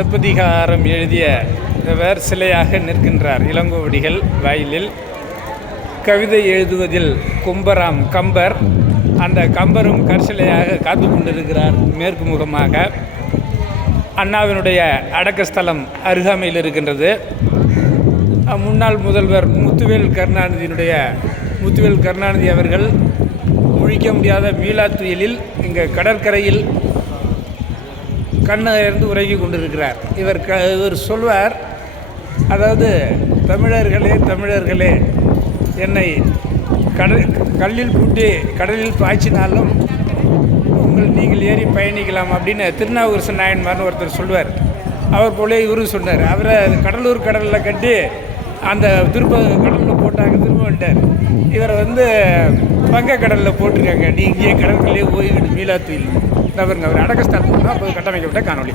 சிலப்பதிகாரம் எழுதிய இவர் சிலையாக நிற்கின்றார். இளங்கோவடிகள் வாயிலில் கவிதை எழுதுவதில் கும்பராம் கம்பர். அந்த கம்பரும் கற்சிலையாக காத்து கொண்டிருக்கிறார். மேற்கு முகமாக அண்ணாவினுடைய அடக்கஸ்தலம் அருகாமையில் இருக்கின்றது. முன்னாள் முதல்வர் முத்துவேல் கருணாநிதி அவர்கள் முழிக்க முடியாத மீளா துயிலில் இங்கே கடற்கரையில் கண்ணயர்ந்து உறங்கி கொண்டிருக்கிறார். இவர் சொல்வார், அதாவது தமிழர்களே என்னை கல்லில் பூட்டி கடலில் பாய்ச்சினாலும் நீங்கள் ஏறி பயணிக்கலாம் அப்படின்னு திருநாவுக்கரசு நாயன்மார்னு ஒருத்தர் சொல்வார். அவர் போல இவரும் சொன்னார். அவரை கடலூர் கடலில் கட்டி அந்த திரும்ப கடலில் போட்டாங்க, திரும்ப வந்துட்டார். இவரை வங்கக்கடலில் போட்டிருக்காங்க. நீ இங்கேயே கடற்கரையிலே ஓய்விடு மீளா துயில். பாருங்க, அவர் அடக்கஸ்தலத்தில் தான் கட்டமைக்கப்பட்ட காணொலி.